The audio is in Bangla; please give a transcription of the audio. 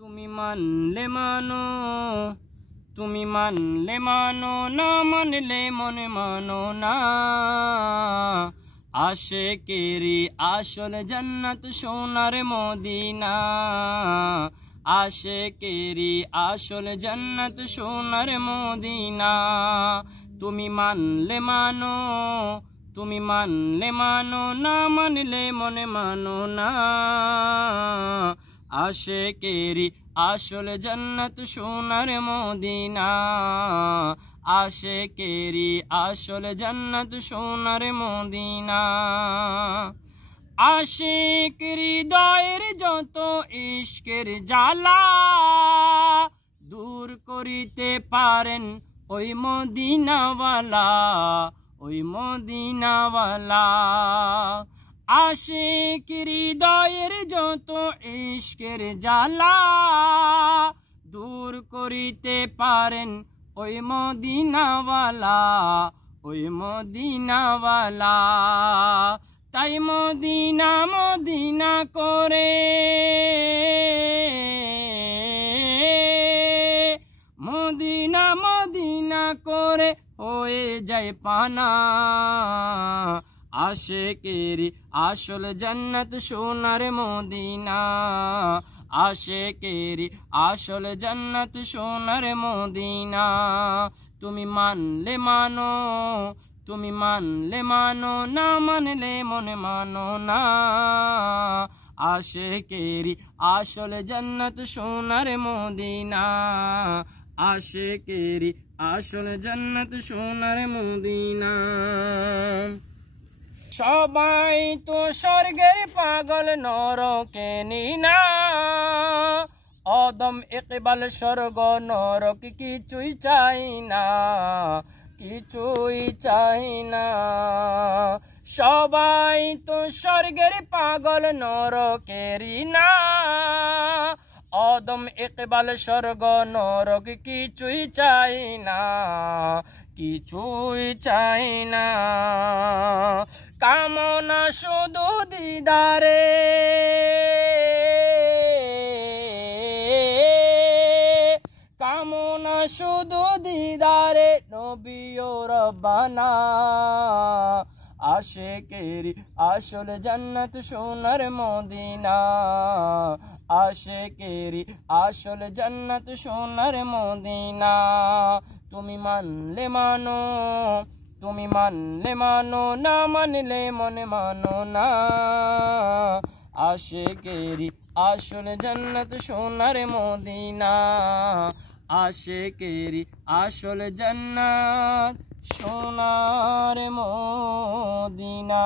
তুমি মানলে মানো, তুমি মানলে মানো, না মানলে মনে মানো না। আশিকেরি আসল জান্নাত সোনার মদিনা, আশিকেরি আসল জান্নাত সোনার মদিনা। তুমি মানলে মানো, তুমি মানলে মানো, না মানলে মনে মানো না। আশিকেরি আসল জান্নাত সোনার মদিনা, আশিকেরি আসল জান্নাত সোনার মদিনা। আশিক হৃদয়ের যত ইশকের জ্বালা দূর করিতে পারেন ওই মদিনাওয়ালা, ওই মদিনাওয়ালা। আশিক হৃদয়ের যত ইশকের জ্বালা দূর করিতে পারেন ওই মদিনাওয়ালা, ওই মদিনাওয়ালা। তাই মদিনা মদিনা করে, মদিনা মদিনা করে হয়ে যায় পানা। আশিকেরি আসল জান্নাত সোনার মদিনা, আশিকেরি আসল জান্নাত সোনার মদিনা। তুমি মানলে মানো, তুমি মানলে মানো, না মানলে মনে মানো না। আশিকেরি আসল জান্নাত সোনার মদিনা, আশিকেরি আসল জান্নাত সোনার মদিনা। সবাই তো স্বর্গের পাগল নরকে নিনা, অদম ইকবাল স্বর্গ নরক কিছুই চাই না, কিছুই চাই না। সবাই তো স্বর্গের পাগল নরকেরই না, অদম ইকবাল স্বর্গ নরক কিছুই চাই না, কিছুই চাই না। কামনা শুধু দিদারে, কামনা শুধু দিদারে নবী ও রব্বানা। আশিকেরি আসল জান্নাত সোনার মদিনা, আশিকেরি আসল জান্নাত সোনার মদিনা। তুমি মানলে মানো, তুমি মানলে মানো, না মানলে মনে মানো না। আশিকেরি আসল জান্নাত সোনার মদিনা, আশিকেরি আসল জান্নাত সোনার মদিনা।